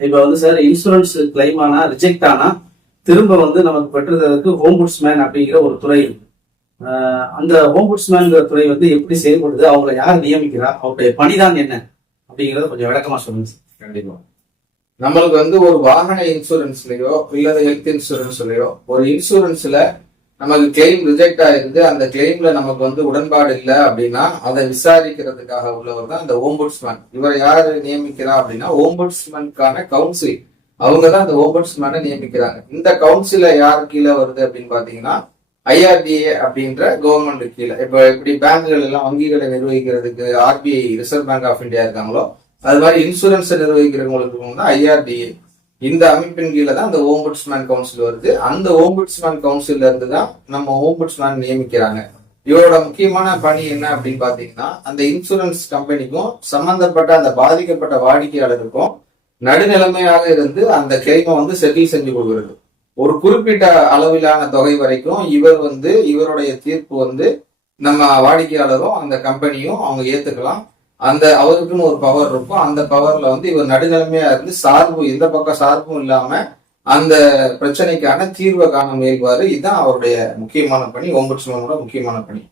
இப்போ வந்து sir insurance claim ஆனா ரிஜெக்ட் ஆனா திரும்ப வந்து நமக்கு பெற்றதற்கு ஹோம் புட்ஸ்மேன் அப்படிங்கிற ஒரு துறை அந்த ஹோம் அந்த துறை வந்து எப்படி செயல்படுது அவங்கள யார் நியமிக்கிறா அவருடைய பணிதான் என்ன அப்படிங்கறத கொஞ்சம் விளக்கமா சொல்லுங்க சார் கண்டிப்பா. நம்மளுக்கு வந்து ஒரு வாகன இன்சூரன்ஸ்லயோ இல்லாத ஹெல்த் இன்சூரன்ஸ்லயோ ஒரு இன்சூரன்ஸ்ல நமக்கு கிளைம் ரிஜெக்ட் ஆயிருந்து அந்த கிளைம்ல நமக்கு வந்து உடன்பாடு இல்லை அப்படின்னா அதை விசாரிக்கிறதுக்காக உள்ளவர் தான் இந்த ஓம்புட்ஸ்மேன் இவரை யாரு நியமிக்கிறா அப்படின்னா ஓம்புட்ஸ்மேனுக்கான கவுன்சில் அவங்க தான் இந்த ஓம்புட்ஸ்மேனை நியமிக்கிறாங்க. இந்த கவுன்சில யார் கீழே வருது அப்படின்னு பாத்தீங்கன்னா ஐஆர்டிஏ அப்படின்ற கவர்மெண்ட் கீழே. இப்போ இப்படி பேங்குகள் எல்லாம் வங்கிகளை நிர்வகிக்கிறதுக்கு RBI reserve bank of India இருக்காங்களோ அது மாதிரி இன்சூரன்ஸை நிர்வகிக்கிறவங்களுக்கு ஐஆர்டிஏ இந்த அமைப்பின் கீழே தான் அந்த ஓம்புட்ஸ்மேன் கவுன்சில் வருது. அந்த ஓம்புட்ஸ்மேன் கவுன்சில்ல இருந்து தான் நம்ம ஓம்புட்ஸ்மேன் நியமிக்கிறாங்க. இவரோட முக்கியமான பணி என்ன அப்படின்னு பாத்தீங்கன்னா அந்த இன்சூரன்ஸ் கம்பெனிக்கும் சம்பந்தப்பட்ட அந்த பாதிக்கப்பட்ட வாடிக்கையாளருக்கும் நடுநிலைமையாக இருந்து அந்த கிளைமை வந்து செட்டில் செஞ்சு கொடுக்கிறது. ஒரு குறிப்பிட்ட அளவிலான தொகை வரைக்கும் இவர் வந்து இவருடைய தீர்ப்பு வந்து நம்ம வாடிக்கையாளரும் அந்த கம்பெனியும் அவங்க ஏத்துக்கலாம். அந்த அவருக்குன்னு ஒரு பவர் இருக்கும். அந்த பவர்ல வந்து இவர் நடுநிலைமையா இருந்து சார்பு எந்த பக்கம் சார்பும் இல்லாம அந்த பிரச்சனைக்கான தீர்வை காண முயல்வாரு. இதுதான் அவருடைய முக்கியமான பணி. ஒம்பட்ஸ்மேனோட முக்கியமான பணி.